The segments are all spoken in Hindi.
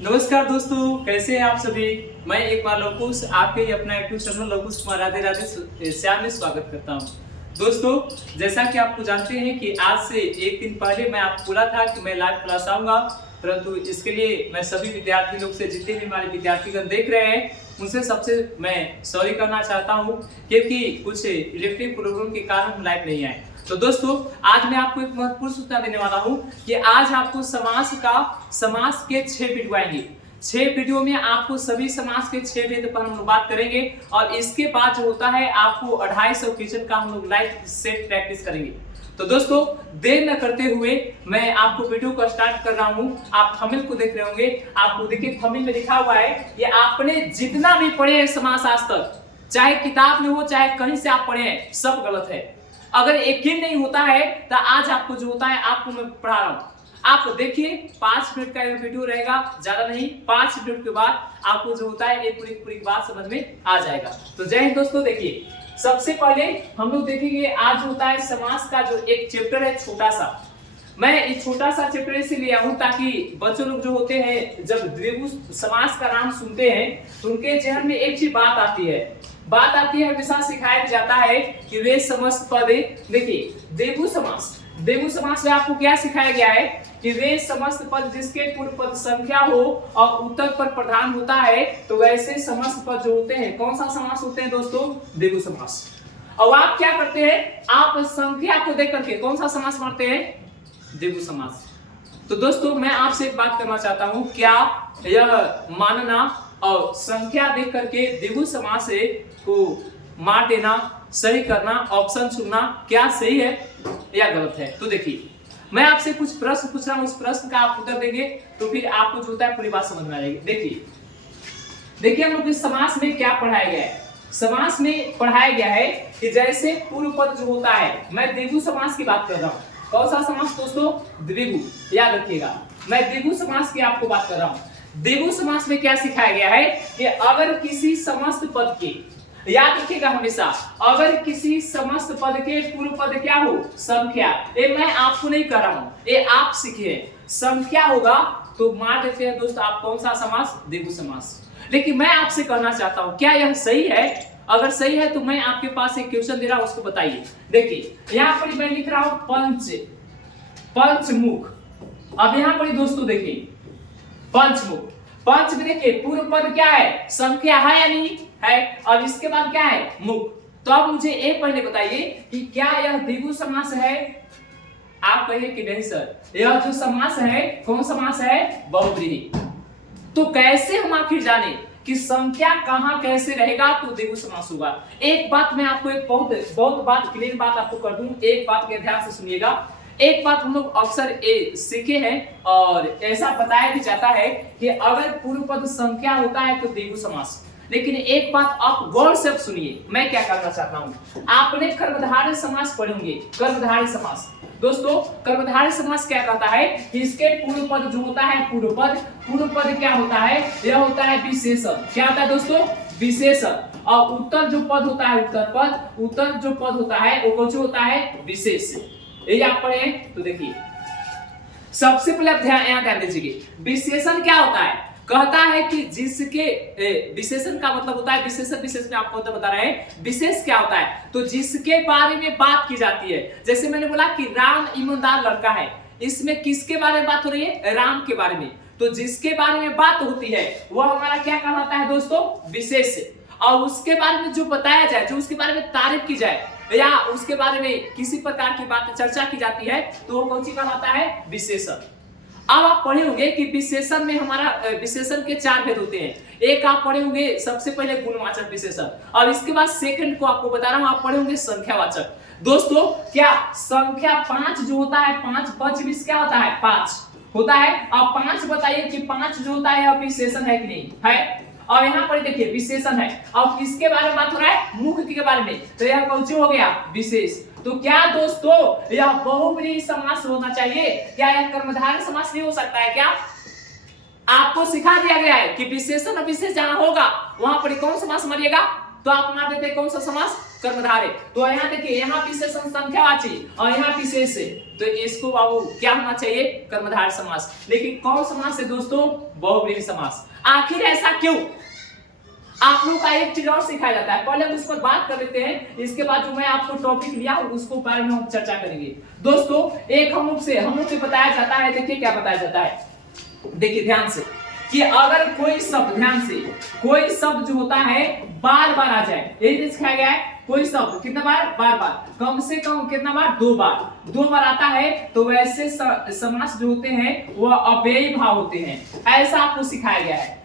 नमस्कार दोस्तों, कैसे हैं आप सभी। मैं एक बार लोकुश आपके ही अपना यूट्यूब चैनल लोकुश कुमार राधे राधे श्याम में स्वागत करता हूं। दोस्तों, जैसा कि आपको जानते हैं कि आज से एक दिन पहले मैं आपको बोला था कि मैं लाइव क्लास आऊंगा, परंतु इसके लिए मैं सभी विद्यार्थी लोग से, जितने भी हमारे विद्यार्थीगण देख रहे हैं, उनसे सबसे मैं सॉरी करना चाहता हूं क्योंकि कुछ इलेक्ट्रिक प्रॉब्लम के कारण हम लाइव नहीं आए। तो दोस्तों, आज मैं आपको एक महत्वपूर्ण सूचना देने वाला हूं कि आज आपको समास के 6 वीडियो आएंगे। 6 वीडियो में आपको सभी समास के 6 वेद पर हम लोग बात करेंगे और इसके बाद जो होता है आपको 250 क्वेश्चन का हम लोग लाइव सेट प्रैक्टिस करेंगे। तो दोस्तों, देर न करते हुए मैं आपको वीडियो को स्टार्ट कर रहा हूं। आप थंबनेल को देख रहे होंगे, आपको देखिए थंबनेल में लिखा हुआ है ये आपने जितना भी पढ़े हैं समास आज तक, चाहे किताब में हो चाहे कहीं से आप पढ़े हैं, सब गलत है। अगर यकीन नहीं होता है तो आज आपको जो होता है आपको मैं पढ़ा रहा हूं। आप देखिए 5 मिनट का वीडियो रहेगा, ज्यादा नहीं। 5 मिनट के बाद आपको जो होता है एक पूरी बात समझ में आ जाएगा। तो जय हिंद दोस्तों। देखिए, सबसे पहले हम लोग देखेंगे आज होता है समास का जो एक चैप्टर है छोटा सा। मैं ये छोटा सा चैप्टर इसलिए लिया हूं ताकि बच्चों लोग जो होते हैं जब द्विगु समास का नाम सुनते हैं तो उनके जहन में एक ही बात आती है, हमेशा सिखाया जाता है कि वे समस्त पद। देखिए, द्विगु समास में आपको क्या सिखाया गया है कि वे समस्त पद जिसके पूर्व पद संख्या हो और उत्तर पर प्रधान होता है, तो वैसे समस्त पद जो होते हैं, कौन सा समास होते हैं दोस्तों? द्विगु समास। अब आप क्या करते हैं, आप संख्या को देख करके कौन सा समास मारते हैं? द्विगु समास। तो दोस्तों, मैं आपसे एक बात करना चाहता हूं, क्या यह मानना और संख्या देख करके द्विगु समास को मार देना, सही करना, ऑप्शन चुनना क्या सही है या गलत है? तो देखिए, मैं आपसे कुछ प्रश्न पूछ रहा हूं, उस प्रश्न का आप उत्तर देंगे तो फिर आपको जो होता है पूरी बात समझ में आ जाएगी। देखिए हम लोग इस समास में क्या पढ़ाया गया है। समास में पढ़ाया गया है कि जैसे पूर्व पद जो होता है, मैं द्विगु समास की बात कर रहा हूं। कौन सा समास दोस्तों? द्विगु। याद रखिएगा, मैं द्विगु समास की आपको बात कर रहा हूं। द्विगु समास में क्या सिखाया गया है कि अगर किसी समस्त पद के, याद रखिएगा हमेशा, अगर किसी समस्त पद के पूर्व पद क्या हो? संख्या। ये मैं आपको नहीं कर रहा हूं, ये आप सीखे। संख्या होगा तो मार देते हैं दोस्त आप कौन सा समास? द्विगु समास। लेकिन मैं आपसे कहना चाहता हूं, क्या यह सही है? अगर सही है तो मैं आपके पास एक क्वेश्चन दे रहा हूं, उसको बताइए। देखिए, यहां पर मैं लिख रहा हूं पंचमुख। अब यहां पर दोस्तों देखिए पंचमुख, पंच में देखिए पूर्व पद क्या है? संख्या है या नहीं है? और इसके बाद क्या है? मुख। तो अब मुझे एक पहले बताइए कि क्या यह द्विगु समास है? आप कहिए कि नहीं सर, यह जो समास है कौन समास है? बहुब्रीहि। तो कैसे हम आखिर जाने कि संख्या कहां कैसे रहेगा तो द्विगु समास होगा? एक बात मैं आपको एक बहुत बात क्लियर बात आपको कर दूं, एक बात के ध्यान से सुनिएगा। एक बात हम लोग अक्सर सीखे हैं और ऐसा बताया भी जाता है कि अगर पूर्व पद संख्या होता है तो द्विगु समास। लेकिन एक बात आप गौर से सुनिए, मैं क्या करना चाहता हूं। आपने कर्मधारय समास पढ़े होंगे। कर्मधारय समास दोस्तों, कर्मधारय समास क्या कहता है कि इसके पूर्व पद जो होता है पूर्व पद क्या होता है? यह होता है विशेषण। क्या होता है दोस्तों? विशेषण। और उत्तर जो पद होता है उत्तर जो पद होता है वो कौन सा होता है? विशेष। ये आप पढ़े तो देखिए, सबसे पहले आप ध्यान दीजिए, विशेषण क्या होता है? कहता है कि जिसके विशेषण का मतलब होता है, विशेष में आपको तो बता रहे हैं विशेष क्या होता है, तो जिसके बारे में बात की जाती है। जैसे मैंने बोला कि राम ईमानदार लड़का है, इसमें किसके बारे में बात हो रही है? राम के बारे में। तो जिसके बारे में बात होती है वह हमारा क्या कहलाता है दोस्तों? विशेष। और उसके बारे में जो बताया जाए, जो उसके बारे में तारीफ की जाए या उसके बारे में किसी प्रकार की बात चर्चा की जाती है तो वो कौन सी कहलाता है? विशेषण। अब आप पढ़े होंगे कि विशेषण में हमारा विशेषण के 4 भेद होते हैं। एक आप पढ़े होंगे सबसे पहले गुणवाचक विशेषण, और इसके बाद सेकंड को आपको बता रहा हूं, आप पढ़े होंगे संख्यावाचक। दोस्तों, क्या संख्या 5 जो होता है, 5 20 क्या होता है? 5 होता है। अब 5 बताइए कि 5 जो होता है विशेषण है कि नहीं है? और यहाँ पर देखिए विशेषण है, अब किसके बारे में बात हो रहा है? मुख के बारे में। तो यह कौन सी हो गया? विशेष। तो क्या दोस्तों यह बहुब्रीहि समास होना चाहिए? क्या यह कर्मधारय समास नहीं हो सकता है? क्या आपको सिखा दिया गया है कि विशेषण और विशेष जहां होगा वहां पर कौन समास मारिएगा? तो आप मार देते कौन सा समास, कर्मधारय। तो यहाँ देखिए, यहाँ विशेषण संख्यावाची और यहाँ विशेष है, तो इसको बाबू क्या होना चाहिए, कर्मधारय समास। लेकिन कौन समास है दोस्तों, बहुव्रीहि समास। आखिर ऐसा क्यों, आप लोग का एक चीज और सिखाया जाता है, पहले हम उस पर बात कर लेते हैं, इसके बाद जो मैं आपको टॉपिक लिया उसको बारे में हम चर्चा करेंगे। दोस्तों एक हम लोग से बताया जाता है, देखिए क्या बताया जाता है, देखिए ध्यान से, कि अगर कोई शब्द, ध्यान से, कोई शब्द जो होता है बार बार आ जाए, यही सिखाया गया है, कोई शब्द कितना बार, बार बार, कम से कम कितना बार, दो बार आता है, तो वैसे समास जो होते हैं वह अव्ययी भाव होते हैं, ऐसा आपको सिखाया गया है।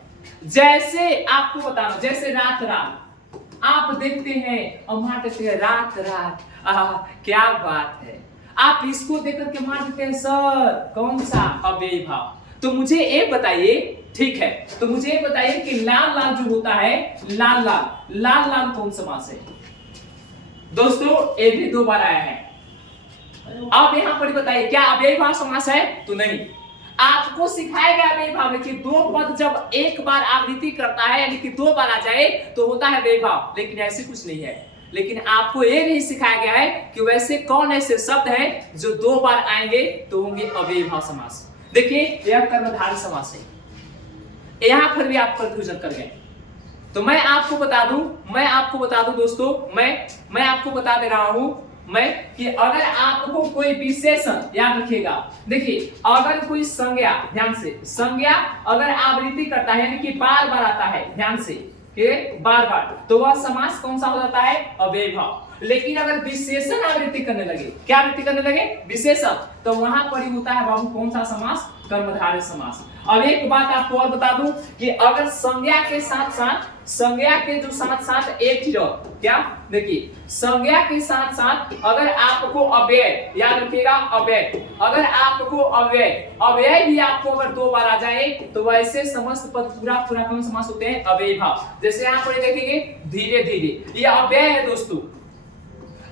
जैसे आपको बताना, जैसे रात रात, आप देखते हैं और मार देते हैं रात रात, क्या बात है, आप इसको देख करके मार देते हैं सर, कौन सा, अव्ययी भाव। तो मुझे एक बताइए, ठीक है, तो मुझे एक बताइए कि लाल लाल जो होता है, लाल लाल, लाल लाल कौन समास है दोस्तों, ये भी दो बार आया है। अब यहां पर बताइए क्या अव्ययी भाव समास है, तो नहीं, आपको सिखाया गया अव्ययी भाव कि दो पद जब एक बार आवृत्ति करता है, यानी कि दो बार आ जाए तो होता है अव्ययी भाव, लेकिन ऐसे कुछ नहीं है। लेकिन आपको ये नहीं सिखाया गया है कि वैसे कौन ऐसे शब्द हैं जो दो बार आएंगे तो होंगे अव्ययी भाव समास। देखिए यह कर्मधारय समास है, यहां पर भी आप कंफ्यूजन कर गए। तो मैं आपको बता दूं दोस्तों, मैं आपको बता दे रहा हूं कि अगर आपको कोई विशेषण, याद रखिएगा, देखिए अगर कोई संज्ञा, ध्यान से, संज्ञा अगर आवृत्ति करता है, यानी कि बार बार आता है, ध्यान से, कि बार बार, तो वह समास कौन सा हो जाता है, अव्ययी भाव। लेकिन अगर विशेषण आवृत्ति करने लगे, क्या आवृत्ति करने लगे, विशेषण, तो वहां पर ही होता है बाबू कौन सा समास, कर्मधारय समास। अब एक बात आपको और बता दूं कि अगर संज्ञा के साथ साथ, संज्ञा के जो साथ साथ एक चीज और, क्या, देखिए संज्ञा के साथ साथ अगर आपको अव्यय, याद रखिएगा अव्यय, अगर आपको अव्यय भी आपको अगर दो बार आ जाए तो वैसे समस्त पद पूरा कौन समास होते हैं, अव्ययी भाव। जैसे यहाँ पर देखेंगे धीरे धीरे, यह अव्यय है दोस्तों,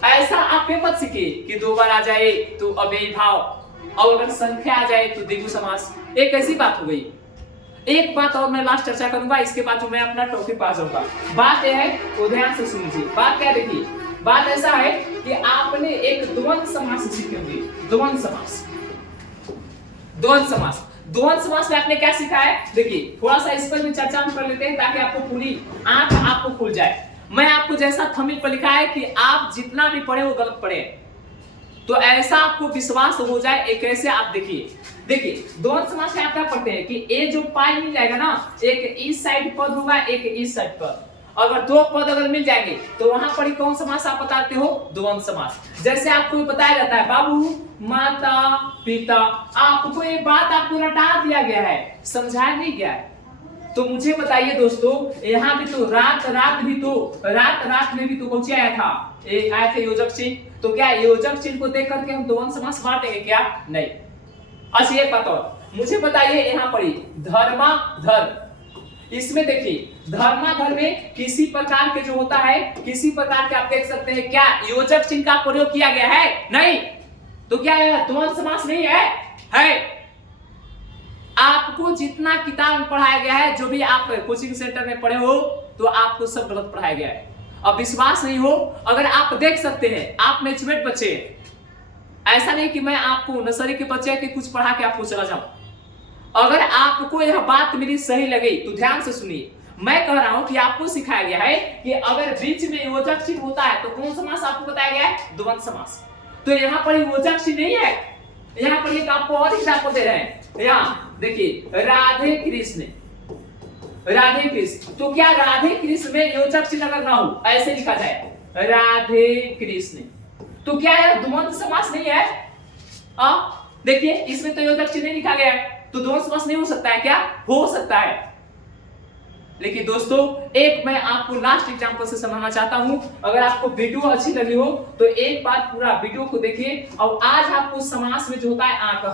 ऐसा आप मत सीखिए कि दो बार आ जाए तो अव्ययी भाव, और अगर संख्या आ जाए तो द्विगु समास। एक ऐसी बात हो गई। एक बात और मैं लास्ट चर्चा करूंगा, इसके बाद जो मैं अपना टॉपिक पास होगा। बात यह है, वो ध्यान से सुनिए। बात क्या, देखिए बात ऐसा है कि आपने एक द्वंद्व समास सीखे होंगे, द्वंद्व समास। द्वंद्व समास में आपने क्या सीखा है, देखिए थोड़ा सा इस पर भी चर्चा हम कर लेते हैं ताकि आपको पूरी आंख आपको खुल जाए। मैं आपको जैसा थंबनेल पर लिखा है कि आप जितना भी पढ़े वो गलत पढ़े, तो ऐसा आपको विश्वास हो जाए, एक ऐसे आप देखिए द्वंद्व समास में आप क्या पढ़ते हैं कि ए जो पाई मिल जाएगा ना, एक इस साइड पद होगा, एक इस साइड पद, अगर दो पद अगर मिल जाएंगे तो वहां पर कौन समास आप बताते हो, द्वंद्व समास। जैसे आपको बताया जाता है बाबू माता पिता, आपको ये बात आपको रटा दिया गया है, समझाया नहीं गया है। तो मुझे बताइए दोस्तों, यहाँ भी तो रात रात में भी तो कौन सी आया था, आए थे योजक चिन्ह, तो क्या योजक चिन्ह को देख करके हम द्वंद्व समास बांटेंगे क्या, नहीं। अच्छा एक बात और मुझे बताइए, यहाँ पर धर्माधर्म, इसमें देखिए धर्माधर्म में किसी प्रकार के जो होता है, किसी प्रकार के आप देख सकते हैं क्या योजक चिन्ह का प्रयोग किया गया है, नहीं, तो क्या है, द्वंद्व समास नहीं है। आपको जितना किताब में पढ़ाया गया है, जो भी आप कोचिंग सेंटर में पढ़े हो, तो आपको सब गलत पढ़ाया गया है। अब विश्वास नहीं हो, अगर आप देख सकते हैं, आप मैचमेट बच्चे, ऐसा नहीं कि मैं आपको नर्सरी के बच्चे के कुछ पढ़ा के आपको चला जाऊं। अगर आपको यह बात मेरी सही लगी तो ध्यान से सुनिए, मैं कह रहा हूं कि आपको सिखाया गया है कि अगर बीच में योजक चिन्ह होता है तो कौन समास आपको बताया गया है, द्वंद्व समास। तो यहाँ पर योजक चिन्ह नहीं है, यहाँ पर एक आपको और एग्जाम्पल दे रहे हैं। यहाँ देखिए राधे कृष्ण, तो क्या राधे कृष्ण में योजक चिन्ह अगर ना हो, ऐसे लिखा जाए राधे कृष्ण, तो क्या यह द्वंद्व समास नहीं है? देखिए इसमें तो योजक चिन्ह नहीं लिखा गया है, तो द्वंद्व समास नहीं हो सकता है क्या, हो सकता है। लेकिन दोस्तों एक मैं आपको लास्ट एग्जांपल से समझाना चाहता हूं, अगर आपको वीडियो अच्छी लगी हो तो एक बार पूरा वीडियो को देखिए। और आज आपको समास में जो होता है हर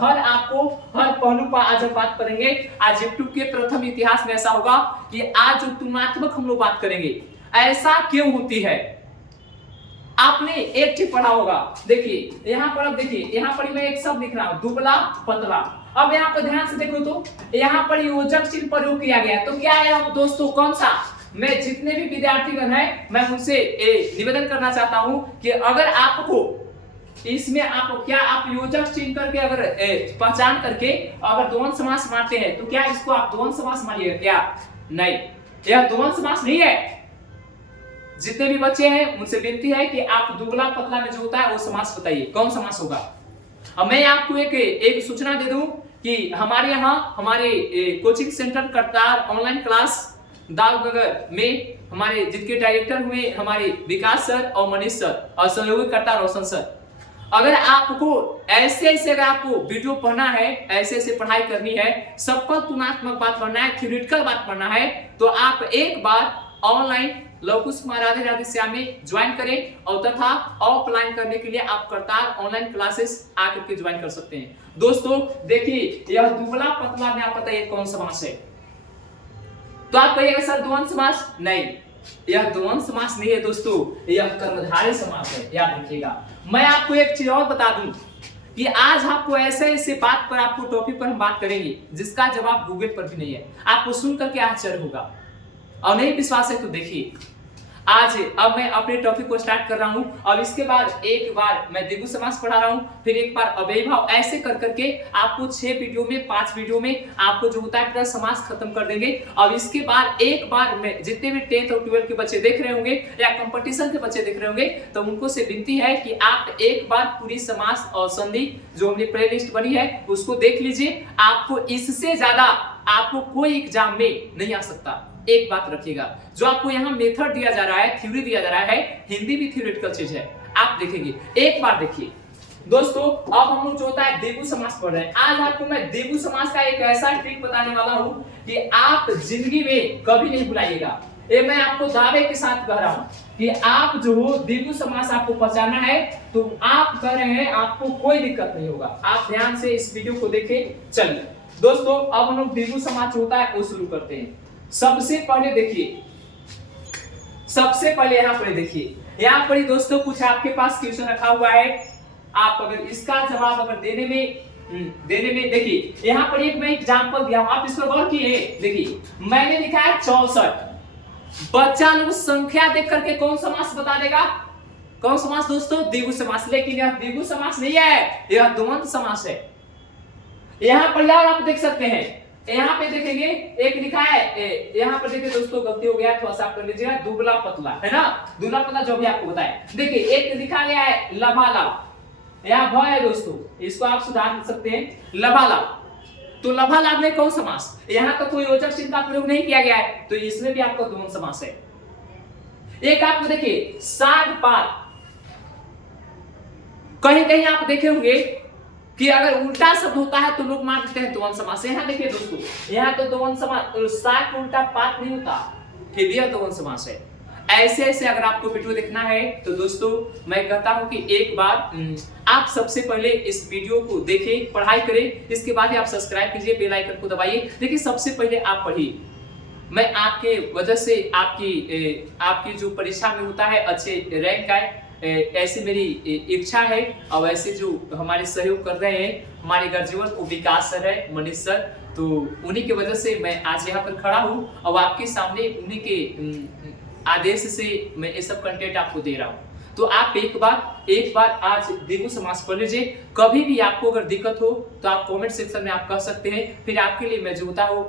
पहलू पर आज हम बात करेंगे। आज यूट्यूब के प्रथम इतिहास में ऐसा होगा कि आज जो तुलनात्मक हम लोग बात करेंगे, ऐसा क्यों होती है। आपने एक चीज पढ़ा होगा, देखिए यहाँ पर, अब देखिए यहाँ पर मैं एक शब्द लिख रहा हूं, दुबला पतला। अब यहाँ पर ध्यान से देखो तो यहाँ पर योजक चिन्ह प्रयोग किया गया, तो क्या है दोस्तों, कौन सा, मैं जितने भी विद्यार्थीगण हैं मैं उनसे निवेदन करना चाहता हूं कि अगर आपको इसमें आप योजक चिन्ह करके अगर पहचान करके अगर द्वंद्व समास मानते हैं तो क्या इसको आप द्वंद्व समास मानिएगा क्या? नहीं, यह द्वंद्व समास नहीं है। जितने भी बच्चे हैं उनसे विनती है कि आप दुबला पतला में जो होता है वो समास बताइए, कौन समास होगा। अब मैं आपको एक सूचना दे दूं कि हमारे यहाँ हमारे कोचिंग सेंटर करतार ऑनलाइन क्लास दालनगर में हमारे जिनके डायरेक्टर हुए हमारे विकास सर और मनीष सर और सहयोगी करतार रोशन सर, अगर आपको ऐसे अगर आपको वीडियो पढ़ना है, ऐसे पढ़ाई करनी है, सबको तुलनात्मक बात पढ़ना है, थ्योरेटिकल बात पढ़ना है, तो आप एक बार ऑनलाइन लवकुश कुमार राधे राधे श्याम में ज्वाइन करें और तथा ऑफलाइन करने के लिए आप करतार ऑनलाइन क्लासेस आकर के ज्वाइन कर सकते हैं। दोस्तों देखिए, यह दुबला पतला में आप बताइए कौन समास है? तो आप कहिएगा सर द्वंद्व समास। नहीं, यह द्वंद्व समास नहीं है दोस्तों, यह कर्मधारय समास है, याद रखिएगा। मैं आपको एक चीज और बता दूं कि आज आपको ऐसे बात पर आपको टॉपिक पर हम बात करेंगे जिसका जवाब गूगल पर भी नहीं है। आपको सुन करके आश्चर्य होगा और नहीं विश्वास है तो देखिए। आज अब मैं अपने टॉपिक को स्टार्ट कर रहा हूं और इसके बाद एक बार मैं द्विगु समास पढ़ा रहा हूं, फिर एक बार अव्ययी भाव, ऐसे कर करके आपको 6 वीडियो में 5 वीडियो में आपको जो होता है पूरा समास खत्म कर देंगे। और इसके बाद एक बार में जितने भी 10th और 12th के बच्चे देख रहे होंगे या कंपटीशन के बच्चे देख रहे होंगे तो उनको से विनती है कि आप एक बार पूरी समास और संधि जो हमने प्ले लिस्ट बनी है उसको देख लीजिए। आपको इससे ज्यादा आपको कोई एग्जाम में नहीं आ सकता। एक बात रखिएगा, जो आपको यहाँ मेथड दिया जा रहा है, थ्योरी दिया जा रहा है, हिंदी भी थ्योरेटिकल चीज है, आप देखेंगे। एक बार देखिए दोस्तों, अब हम लोग जो होता है द्विगु समास पढ़ रहे हैं। आज आपको मैं द्विगु समास का एक ऐसा ट्रिक बताने वाला हूं कि आप जिंदगी में कभी नहीं भुलाइएगा। ये मैं आपको दावे के साथ कह रहा हूं कि आप जो हो द्विगु समास आपको पहचानना है तो आप कर रहे हैं, आपको कोई दिक्कत नहीं होगा। आप ध्यान से इस वीडियो को देखें। चलिए दोस्तों, अब हम लोग द्विगु समास होता है वो शुरू करते हैं। सबसे पहले देखिए, सबसे पहले यहाँ पर देखिए, यहाँ पर दोस्तों कुछ आपके पास क्वेश्चन रखा हुआ है। आप अगर इसका जवाब अगर देने में देखिए, यहाँ पर एक मैं एग्जांपल दिया हूं, आप इस पर गौर किए। देखिए मैंने लिखा है 64। बच्चा लोग संख्या देख करके कौन समास बता देगा? कौन समास दोस्तों? द्विगु समास। लेकिन यह द्विगु समास नहीं है, यह द्वंद्व समास है। यहाँ पर यार आप देख सकते हैं, यहाँ पे देखेंगे एक लिखा है, यहाँ पर देखिए दोस्तों गलती हो गया, थोड़ा सा आप कर लीजिएगा, दुबला पतला है ना, दुबला पतला जो भी आपको बताए। देखिए एक लिखा गया है लभालाभ, यहाँ भ है दोस्तों, इसको आप सुधार सकते हैं लभालाभ। तो लभालाभ में कौन समास? यहाँ तो कोई योजक चिन्ह का प्रयोग नहीं किया गया है, तो इसमें भी आपको द्वंद्व समास है। एक आपको देखिए साग पात, कहीं कहीं आप देखे होंगे कि अगर उल्टा शब्द होता है तो लोग मान देते हैं द्वंद्व समास। यहाँ देखिए दोस्तों, यहाँ तो द्वंद्व समास, साग उल्टा पात नहीं होता, फिर यह द्वंद्व समास है। ऐसे अगर आपको वीडियो देखना है तो दोस्तों मैं कहता हूं कि एक बार आप सबसे पहले इस वीडियो को देखें, पढ़ाई करें, इसके बाद ही आप सब्सक्राइब कीजिए, बेल आइकन को दबाइए। देखिए सबसे पहले आप पढ़िए। मैं आपके वजह से आपकी जो परीक्षा में होता है अच्छे रैंक आए, ऐसी मेरी इच्छा है। और ऐसे जो हमारे सहयोग कर रहे हैं हमारे गर्जीवन वो विकास सर है, मनीष सर, तो उन्हीं की वजह से मैं आज यहाँ पर खड़ा हूँ और आपके सामने उन्हीं के आदेश से मैं ये सब कंटेंट आपको दे रहा हूँ। तो आप एक बार आज द्विगु समास पढ़ लीजिए। कभी भी आपको अगर दिक्कत हो तो आप कमेंट सेक्शन में आप कह सकते हैं, फिर आपके लिए मैं जो होता हूँ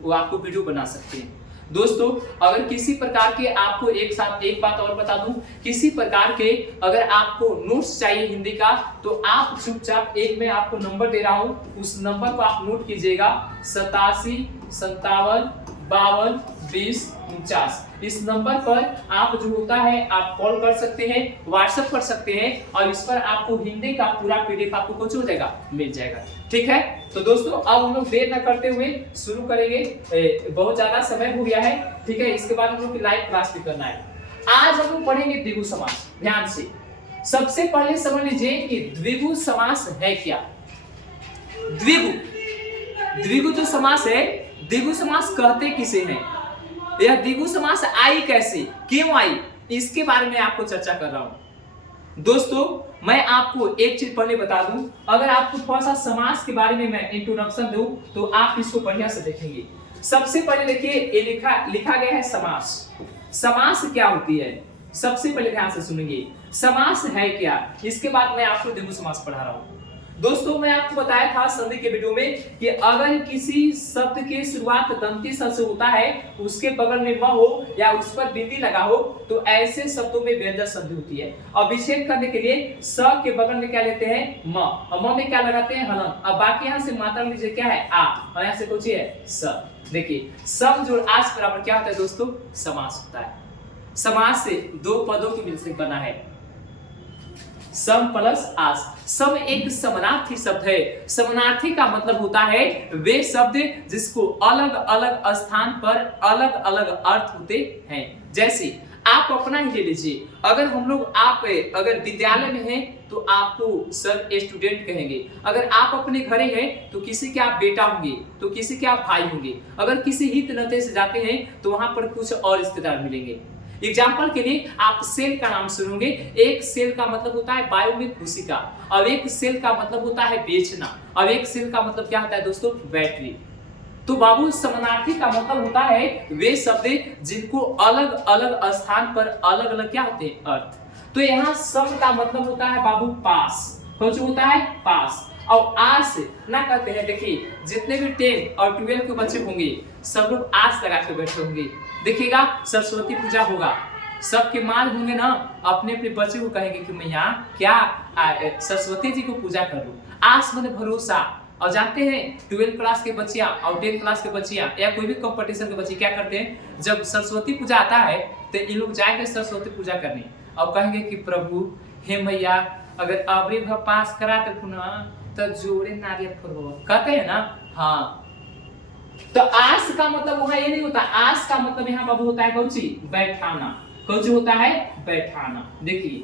वो आपको वीडियो बना सकते हैं। दोस्तों अगर किसी प्रकार के आपको एक बात और बता दूं, किसी प्रकार के अगर आपको नोट्स चाहिए हिंदी का तो आप चुपचाप एक मैं आपको नंबर दे रहा हूं, उस नंबर को आप नोट कीजिएगा 87 57 52 20 49। इस नंबर पर आप जो होता है आप कॉल कर सकते हैं, व्हाट्सएप कर सकते हैं और इस पर आपको हिंदी का पूरा पीडीएफ आपको कुछ हो जाएगा, मिल जाएगा। ठीक है, तो दोस्तों अब हम लोग देर न करते हुए शुरू करेंगे। बहुत ज्यादा समय हो गया है, ठीक है। इसके बाद हम लोग की लाइव क्लास भी करना है। आज हम लोग पढ़ेंगे द्विगु समास। ध्यान से सबसे पहले समझ लीजिए कि द्विगु समास है क्या। द्विगु जो समास है, द्विगु समास कहते किसे हैं, यह द्विगु समास आई कैसे, क्यों आई, इसके बारे में आपको चर्चा कर रहा हूं। दोस्तों मैं आपको एक चीज पहले बता दूं, अगर आपको थोड़ा सा समास के बारे में मैं इंट्रोडक्शन दूं तो आप इसको बढ़िया से देखेंगे। सबसे पहले देखिए ये लिखा गया है समास। समास क्या होती है, सबसे पहले ध्यान से सुनिए समास है क्या, इसके बाद मैं आपको द्विगु समास पढ़ा रहा हूं। दोस्तों मैं आपको बताया था संधि के वीडियो में कि अगर किसी शब्द की शुरुआत दंती स से होता है, उसके बगल में म हो या उस पर बिंदी लगा हो, तो ऐसे शब्दों में व्यंजक संधि होती है। अब विच्छेद करने के लिए स के बगल में क्या लेते हैं, म, और म में क्या लगाते हैं, हलन। अब बाकी यहाँ से मात्रा लीजिए क्या है, आ, और यहाँ से कुछ है स। देखिए सम जोड़ आस बराबर क्या होता है दोस्तों, समास होता है। समास से दो पदों के मिल से बना है, सम प्लस आस। सम एक समानार्थी शब्द है। समानार्थी का मतलब होता है वे शब्द जिसको अलग अलग स्थान पर अलग अलग अर्थ होते हैं। जैसे आप अपना ही ले लीजिए, अगर हम लोग आप अगर विद्यालय में हैं तो आपको सर स्टूडेंट कहेंगे, अगर आप अपने घरे हैं तो किसी के आप बेटा होंगे, तो किसी के आप भाई होंगे, अगर किसी हित नाते से जाते हैं तो वहां पर कुछ और रिश्तेदार मिलेंगे। एग्जाम्पल के लिए आप सेल का नाम सुनोगे, एक सेल का मतलब होता है वायु में कोशिका, अब एक सेल का मतलब होता है बेचना, अब एक सेल का मतलब क्या होता है दोस्तों, बैटरी। तो बाबू समानार्थी का मतलब होता है वे शब्द जिनको अलग अलग स्थान पर अलग अलग क्या होते हैं, अर्थ। तो यहाँ सम का मतलब होता है बाबू पास, कुछ होता है पास, और आस ना कहते हैं। देखिए जितने भी 10 और 12 के बच्चे होंगे सब लोग आस लगा के बैठे होंगे। देखिएगा सरस्वती पूजा होगा, सबके माल होंगे ना, अपने अपने बच्चे को कहेंगे कि मैं यहाँ क्या सरस्वती जी को पूजा करूँ। आस माने भरोसा। और जानते हैं 12 क्लास के बच्चियां और 10 क्लास के बच्चियां या कोई भी कंपटीशन के बच्चे क्या करते हैं, जब सरस्वती पूजा आता है तो इन लोग जाएंगे सरस्वती पूजा करने और कहेंगे कि प्रभु हे मैया अगर अबरी भर पास करा तो जोड़े नारियल फोड़ो, कहते हैं ना। हाँ तो आस का मतलब वहां ये नहीं होता, आस का मतलब यहाँ बाबू होता है कौची, बैठाना। कौची होता है, बैठाना। देखिए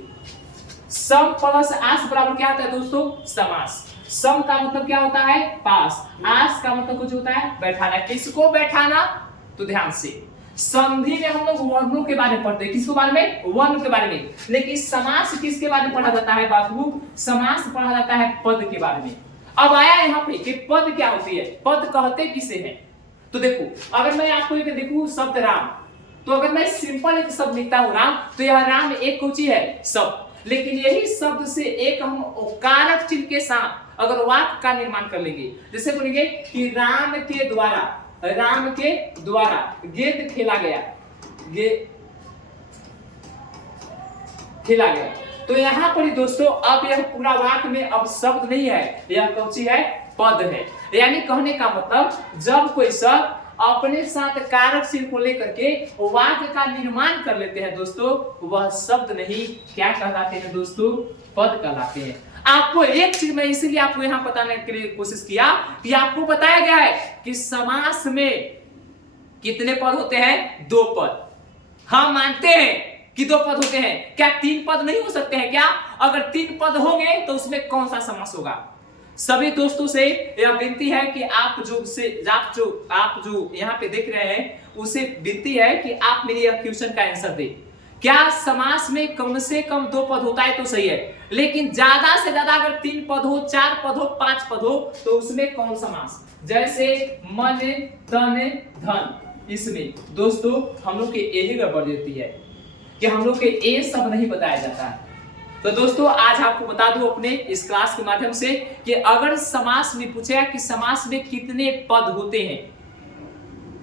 सम प्लस आस बराबर क्या होता है दोस्तों, समास। सम का मतलब क्या होता है, पास। आस का मतलब कुछ होता है बैठाना। किसको बैठाना, तो ध्यान से संधि में हम लोग वर्णों के बारे में पढ़ते हैं, किसके बारे में, वर्ण के बारे में। लेकिन समास किसके बारे में पढ़ा जाता है बाबू, समास पढ़ा जाता है पद के बारे में। अब आया यहाँ पे कि पद क्या होती है, पद कहते किसे हैं। तो देखो अगर मैं आपको एक देखूं शब्द राम, तो अगर मैं सिंपल एक शब्द लिखता हूं राम, तो यह राम एक कोची है शब्द। लेकिन यही शब्द से एक हम कारक चिन्ह के साथ अगर वाक्य का निर्माण कर लेंगे, जैसे बोलेंगे कि राम के द्वारा गेंद खेला गया, तो यहाँ पर दोस्तों अब यह पूरा वाक्य में अब शब्द नहीं है, यह कौची है, पद है। यानी कहने का मतलब जब कोई शब्द अपने साथ कारक चिन्ह को लेकर के वाक्य का निर्माण कर लेते हैं दोस्तों, वह शब्द नहीं क्या कहलाते हैं दोस्तों, पद कहलाते हैं। आपको एक चीज मैं इसीलिए आपको यहाँ बताने के लिए कोशिश किया कि आपको बताया गया है कि समास में कितने पद होते हैं, 2 पद। हम मानते हैं कि 2 पद होते हैं, क्या 3 पद नहीं हो सकते हैं क्या? अगर 3 पद होंगे तो उसमें कौन सा समास होगा? सभी दोस्तों से यह विनती है कि आप जो यहाँ पे देख रहे हैं उसे विनती है कि आप मेरी यह क्वेश्चन का आंसर दें। क्या समास में कम से कम 2 पद होता है तो सही है, लेकिन ज्यादा से ज्यादा अगर 3 पद हो, 4 पद हो, 5 पद हो तो उसमें कौन समास? जैसे मन, तन, धन, इसमें दोस्तों हम लोग के यही गड़बड़ देती है कि हम लोग के ये सब नहीं बताया जाता है। तो दोस्तों आज आपको बता दूं अपने इस क्लास के माध्यम से कि अगर समास में पूछेगा कि समास में कितने पद होते हैं,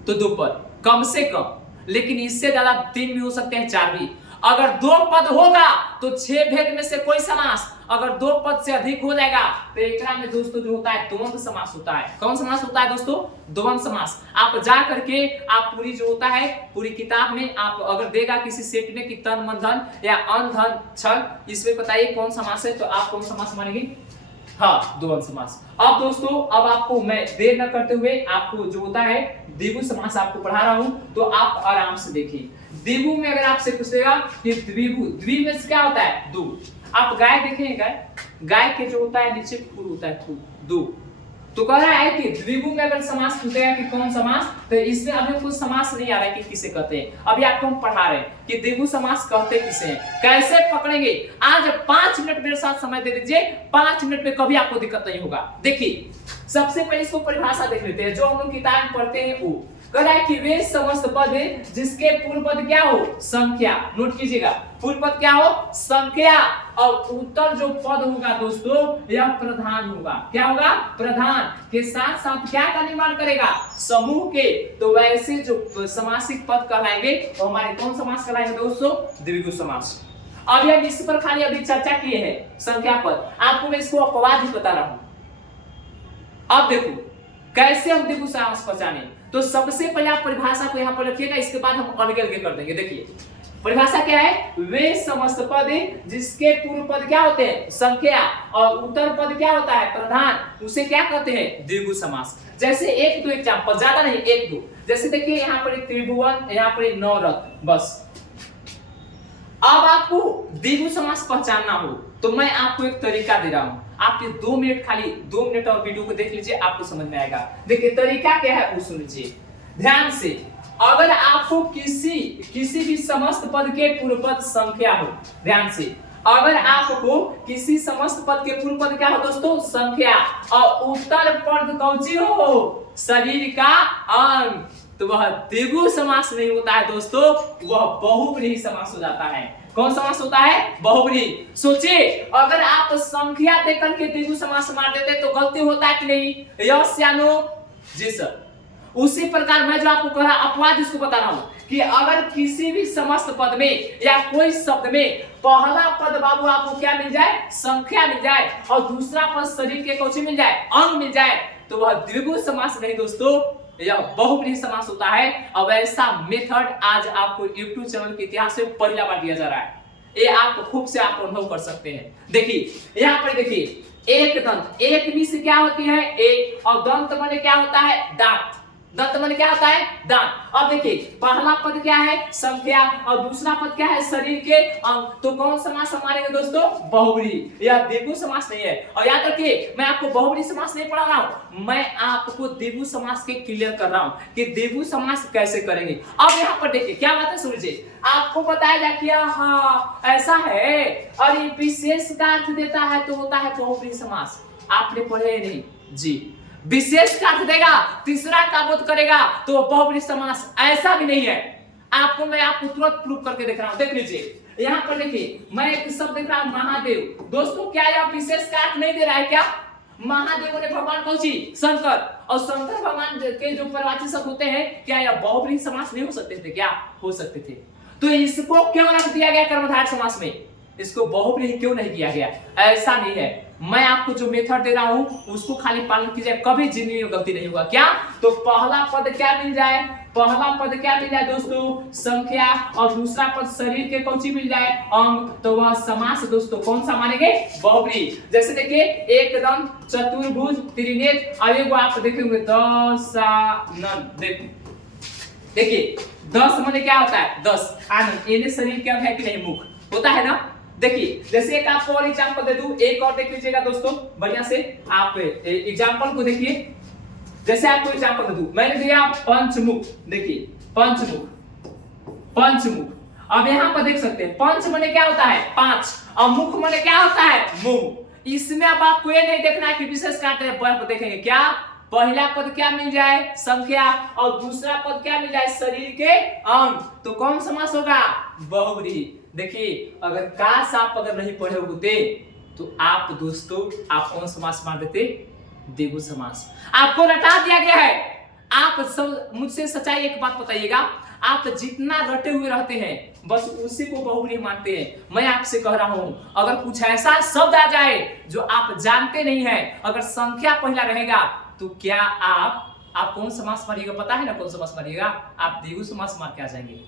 तो 2 पद कम से कम, लेकिन इससे ज्यादा 3 भी हो सकते हैं, 4 भी। अगर 2 पद होगा तो 6 भेद में से कोई समास, अगर 2 पद से अधिक हो जाएगा तो एकरा में दोस्तों जो होता है द्वंद्व समास होता है। कौन समास होता है दोस्तों? द्वंद्व समास। आप जा करके आप पूरी जो होता है पूरी किताब में आप अगर देगा किसी सेट में कि तन मन धन या अन धन छल, इसमें बताइए कौन समास है, तो आप कौन समास मानेंगे? हाँ, द्वंद्व समास। अब दोस्तों अब आपको मैं देर न करते हुए आपको जो होता है द्विगु समास आपको पढ़ा रहा हूं, तो आप आराम से देखिए। द्विगु में अगर आपसे पूछेगा कि द्विगु, द्वि में क्या होता है? 2। आप गाय देखेंगे, गाय के जो होता है नीचे फूल होता है 2। तो कह रहा है कि द्विगु में अगर समास पूछेगा कि कौन समास, तो इसमें अभी कुछ समास नहीं आ रहा है कि किसे कहते हैं। अभी आपको हम पढ़ा रहे हैं कि द्विगु समास कहते किसे हैं, कैसे पकड़ेंगे। आज 5 मिनट मेरे साथ समय दे दीजिए, 5 मिनट में कभी आपको दिक्कत नहीं होगा। देखिए सबसे पहले इसको परिभाषा देख लेते हैं, जो हम लोग किताब में पढ़ते हैं वो कह रहा है कि वे समस्त पद जिसके पूर्व पद क्या हो संख्या, नोट कीजिएगा पूर्व पद क्या हो संख्या, और उत्तर जो पद होगा दोस्तों यह प्रधान होगा। क्या होगा प्रधान के साथ साथ क्या का निर्माण करेगा समूह के। तो वैसे जो समासिक पद कहलाएंगे तो हमारे कौन समास कहलाएंगे दोस्तों द्विगु समास। अब यह इस पर खाली अभी चर्चा किए हैं संख्या पद, आपको मैं इसको अपवाद ही बता रहा हूं। अब देखो कैसे हम द्विगु समास पहचाने। तो सबसे पहले आप परिभाषा को यहां पर रखिएगा, इसके बाद हम अलग अलग कर देंगे। देखिए परिभाषा क्या है, वे समस्त पद जिसके पूर्व पद क्या होते हैं संख्या और उत्तर पद क्या होता है प्रधान, उसे क्या कहते हैं द्विगु समास। जैसे एक दो एग्जांपल, ज्यादा नहीं एक दो, जैसे देखिए यहाँ पर एक त्रिभुवन, यहाँ पर एक नवरत्न, बस। अब आपको द्विगु समास पहचानना हो तो मैं आपको एक तरीका दे रहा हूं, आप ये 2 मिनट खाली 2 मिनट और वीडियो को देख लीजिए, आपको समझ में आएगा। देखिए तरीका क्या है वो सुन लीजिए ध्यान से। अगर आपको किसी भी समस्त पद के पूर्व पद संख्या हो, ध्यान से, अगर आपको किसी समस्त पद के पूर्व पद क्या हो दोस्तों संख्या और उत्तर पद कौची हो शरीर का अंग, तो वह द्विगु समास नहीं होता है दोस्तों, वह बहुब्रीहि समास हो जाता है। कौन समास होता है बहुब्रीहि। सोचिए अगर आप संख्या देकर के द्विगु समास मार देते तो गलती होता है कि नहीं, यस या नो, जी सर। उसी प्रकार मैं जो आपको कह रहा अपवाद इसको बता रहा हूं कि अगर किसी भी समस्त पद में या कोई शब्द में पहला पद बाबू आपको क्या मिल जाए संख्या मिल जाए और दूसरा पद शरीर के कौची मिल जाए अंग मिल जाए, तो वह द्विगु समास नहीं दोस्तों, यह बहुब्रीहि समास होता है। अब ऐसा मेथड आज आपको YouTube चैनल के इतिहास में पहला बार दिया जा रहा है, ये आप खूब से आप अनुभव कर सकते हैं। देखिए यहाँ पर देखिए एक दंत, एक निश क्या होती है एक, और दंत माने क्या होता है दांत, दंत माने क्या होता है दांत। अब देखिए पहला पद क्या है संख्या और दूसरा पद क्या है शरीर के अंग, तो कौन समास हमारे दोस्तों बहुब्रीहि, यह द्विगु समास नहीं है। और याद रखिए मैं आपको बहुब्रीहि समास नहीं पढ़ा रहा हूं, मैं आपको द्विगु समास के क्लियर कर रहा हूं कि द्विगु समास कैसे करेंगे। अब यहाँ पर देखिए क्या बात है सुनिए, आपको बताया जा कि हाँ ऐसा है और ये विशेष का अर्थ देता है तो होता है बहुब्रीहि समास। आपने पढ़े नहीं जी, विशेष का अर्थ देगा तीसरा का बोध करेगा तो बहुब्रीहि समास, ऐसा भी नहीं है। आपको मैं आपको तुरंत प्रूव करके देख रहा हूं, देख लीजिए यहाँ पर देखिए मैं एक शब्द देख रहा हूं महादेव, दोस्तों क्या यह विशेष का अर्थ नहीं दे रहा है क्या। महादेव ने भगवान कौन सी शंकर, और शंकर भगवान के जो परवाची शब्द होते हैं क्या यह बहुब्रीहि समास नहीं हो सकते थे क्या, हो सकते थे। तो इसको क्यों रख दिया गया कर्मधारय समास में, इसको बहुब्रीहि क्यों नहीं किया गया, ऐसा नहीं है। मैं आपको जो मेथड दे रहा हूं उसको खाली पालन कीजिए, कभी जिंदगी में गलती नहीं होगा। क्या तो पहला पद क्या मिल जाए, पहला पद क्या मिल जाए दोस्तों संख्या और दूसरा पद शरीर के कौची मिल जाए अंग, तो वह समास दोस्तों कौन सा मानेंगे बहुब्रीहि। जैसे देखिए एक दंत चतुर्भुज त्रिनेत्र, अब एगो आप देखेंगे दशानन, देखिए 10 माने क्या होता है 10 आनंद, ये शरीर के अंग है कि नहीं मुख होता है ना। देखिए जैसे एक आपको और एग्जांपल दे दूं, एक और देख लीजिएगा दोस्तों बढ़िया से, आप एग्जांपल को देखिए। जैसे आपको एग्जांपल दे दूं, मैंने दिया पंचमुख, देखिए पंचमुख। अब यहाँ पर देख सकते हैं पंच माने क्या होता है 5 और मुख माने क्या होता है मुंह। इसमें अब आपको ये नहीं देखना है कि विशेष काटे पर देखेंगे क्या, पहला पद क्या मिल जाए संख्या और दूसरा पद क्या मिल जाए शरीर के अंग, तो कौन समास होगा बहुब्रीहि। देखिए अगर काश आप अगर नहीं पढ़े होते तो आप दोस्तों आप कौन समास मान देते द्विगु समास, आपको रटा दिया गया है। आप सब मुझसे सच्चाई एक बात बताइएगा, आप जितना रटे हुए रहते हैं बस उसी को बहुब्रीहि मानते हैं। मैं आपसे कह रहा हूं अगर कुछ ऐसा शब्द आ जाए जो आप जानते नहीं है, अगर संख्या पहला रहेगा तो क्या आप कौन समास मारिएगा, पता है ना कौन समास मारिएगा, आप द्विगु समास मार के आ जाएंगे।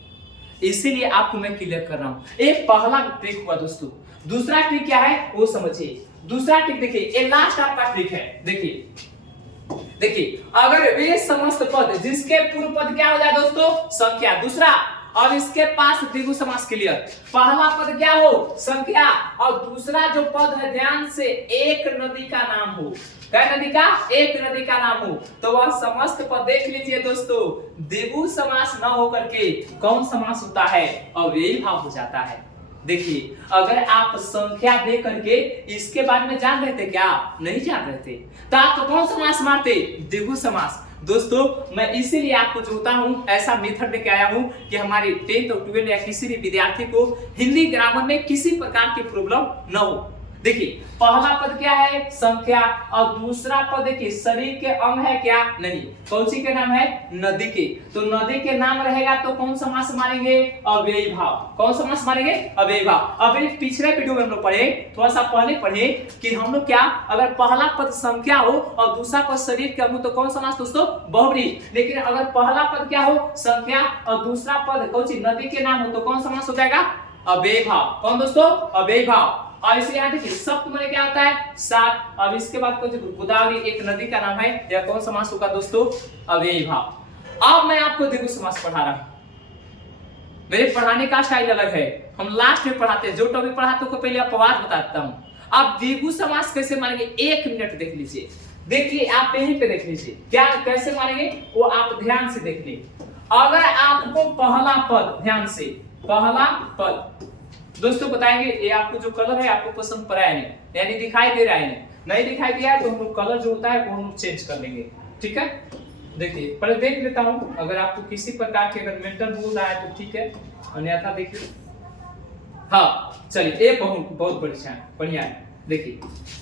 इसीलिए आपको मैं क्लियर कर रहा हूं। एक पहला ट्रिक हुआ दोस्तों, दूसरा ट्रिक क्या है वो समझिए। दूसरा ट्रिक देखिए, ये लास्ट आपका ट्रिक है। देखिए अगर वे समस्त पद जिसके पूर्व पद क्या हो जाए दोस्तों संख्या, दूसरा और इसके पास द्विगु समास क्लियर, पहला पद क्या हो संख्या और दूसरा जो पद है ध्यान से एक नदी का नाम हो, क्या नदी का एक नदी का नाम हो, तो वह समस्त पद देख लीजिए दोस्तों द्विगु समास न होकर के कौन समास होता है अव्ययी भाव हो जाता है। देखिए अगर आप संख्या दे करके इसके बारे में जान रहे थे क्या, नहीं जान रहे थे, तो आप तो कौन समास मारते द्विगु समास। दोस्तों मैं इसीलिए आपको जोता हूं, ऐसा मेथड लेके आया हूं कि हमारे 10th और 12th या किसी भी विद्यार्थी को हिंदी ग्रामर में किसी प्रकार की प्रॉब्लम न हो। देखिए पहला पद क्या है, संख्या, और दूसरा पद देखिए शरीर के अंग है क्या, नहीं, कौन सी के नाम है, नदी के। तो नदी के नाम रहेगा तो कौन समास मारेंगे, अव्ययी भाव। कौन समास मारेंगे, अव्ययी भाव। अभी पिछले वीडियो में हम लोग पढ़े, थोड़ा सा पहले पढ़े कि हम लोग क्या, अगर पहला पद संख्या हो और दूसरा पद शरीर के अंग हो तो कौन समास दोस्तों, बहुब्रीहि। लेकिन अगर पहला पद क्या हो, संख्या, और दूसरा पद कौन सी, नदी के नाम हो तो कौन समास हो जाएगा, अव्ययी भाव। कौन दोस्तों, अव्ययी भाव। और इसे यहाँ देखिए सप्त माने क्या होता है, सात। अब इसके बाद कुछ गोदावरी एक नदी का नाम है, या कौन समास होगा दोस्तों, अव्ययी भाव। अब मैं आपको द्विगु समास पढ़ा रहा हूं। मेरे पढ़ाने का स्टाइल अलग है, हम लास्ट में पढ़ाते हैं, जो टॉपिक पढ़ाते को पहले अपवाद बताता हूं। अब द्विगु समास कैसे मारेंगे, एक मिनट देख लीजिए। देखिए आप यहीं पे देख लीजिए, क्या कैसे मारेंगे वो आप ध्यान से देख लीजिए। अगर आपको पहला पद, ध्यान से, पहला पद दोस्तों बताएंगे, ये आपको जो कलर है आपको पसंद पड़ा है नहीं, यानी दिखाई दे रहा है नहीं दिखाई दिया है तो हम लोग कलर जो होता है वो हम लोग चेंज कर लेंगे, ठीक है। देखिए पहले देख लेता हूं, अगर आपको किसी प्रकार के अगर मेंटल हो रहा है तो ठीक है, अन्यथा देखिए। हाँ चलिए, ये बहुत बढ़िया है। देखिए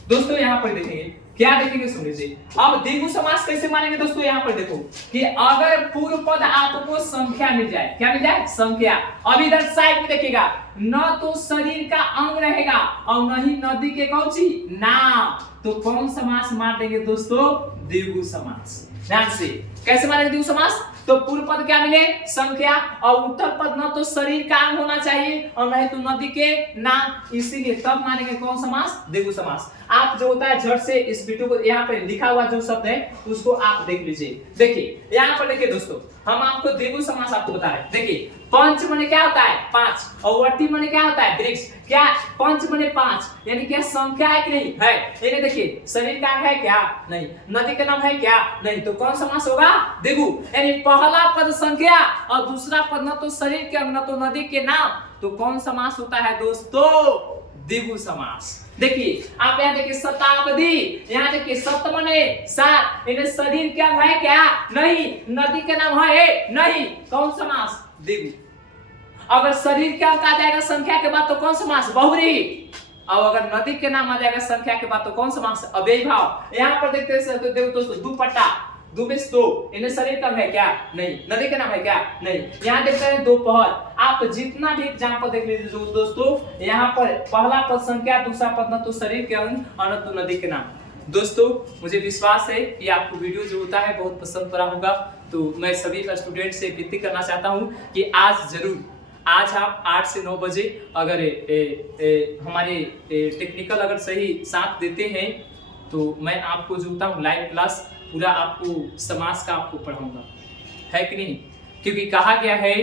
दोस्तों यहाँ पर देखेंगे, क्या देखेंगे सुन लीजिए। अब द्विगु समास कैसे मानेंगे दोस्तों, यहाँ पर देखो कि अगर पूर्व पद आपको संख्या मिल जाए, क्या मिल जाए, संख्या। अब इधर साइड में देखिएगा, न तो शरीर का अंग रहेगा और न ही नदी के कौन सी नाम, तो कौन समास मार देंगे दोस्तों, द्विगु समास। ध्यान से कैसे मारेंगे द्विगु समास, तो पूर्व पद क्या मिले, संख्या, और उत्तर पद न तो शरीर का अंग होना चाहिए और नहीं तो नदी के नाम, इसीलिए तब मानेंगे कौन समास, द्विगु समास। आप जो होता है झट से इस वीडियो को यहाँ पे लिखा हुआ जो शब्द है उसको आप देख लीजिए। देखिए यहाँ पर देखिए दोस्तों, हम आपको द्विगु समास आपको बता रहे हैं। देखिए पंच माने क्या होता है, पांच, और वटी माने क्या होता है, वृक्ष। क्या पंच माने पांच, यानी क्या संख्या है कि नहीं है, ये देखिए शरीर का अंग है क्या, नहीं, नदी का नाम है क्या, नहीं, तो कौन समास होगा, द्विगु। यानी पहला पद संख्या और दूसरा पद न तो शरीर के अंग न तो नदी के नाम, तो कौन समास होता है दोस्तों, द्विगु समास। देखिए आप यहाँ देखिए शताब्दी, यहाँ देखिए सप्त माने सात, इन्हें शरीर के अंग है क्या, नहीं, नदी के नाम है नहीं, कौन समास, द्विगु। अगर शरीर के अंग आ जाएगा संख्या के बाद तो कौन समास, बहुब्रीहि। और अगर नदी के नाम आ जाएगा संख्या के बाद तो कौन समास, अव्ययी भाव। यहाँ पर देखते हैं दोस्तों, दुपट्टा, दुबिस दो, इन्हें शरीर का है क्या, नहीं, नदी का नाम है क्या, नहीं। यहाँ देखते हैं दोपहर। आप जितना भी एग्जाम्पल देख लीजिए दोस्तों, यहाँ पर पहला पद संख्या, दूसरा पद न तो शरीर के अंग और न तो नदी के नाम। दोस्तों मुझे विश्वास है कि आपको वीडियो जो होता है बहुत पसंद पड़ा होगा। तो मैं सभी स्टूडेंट से विनती करना चाहता हूँ कि आज आप 8 से 9 बजे अगर हमारे टेक्निकल अगर सही साथ देते हैं तो मैं आपको जो होता हूँ लाइव क्लास पूरा आपको समास का आपको पढ़ाऊंगा, है कि नहीं। क्योंकि कहा गया है,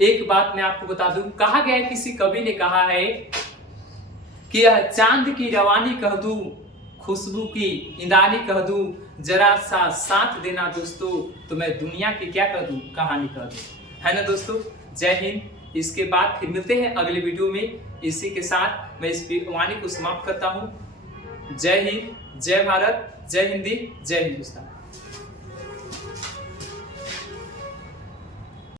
एक बात मैं आपको बता दूं, कहा गया है, किसी कवि ने कहा है कि यह चांद की रवानी कह दूं, खुशबू की इंद्रानी कह दूं, जरा सा साथ देना दोस्तों, तो मैं दुनिया की क्या कर दूं, कहानी कह दूं, है ना दोस्तों। जय हिंद। इसके बाद फिर मिलते हैं अगले वीडियो में। इसी के साथ मैं इस वाणी को समाप्त करता हूं। जय हिंद, जय भारत, जय हिंदी, जय हिंदुस्तान।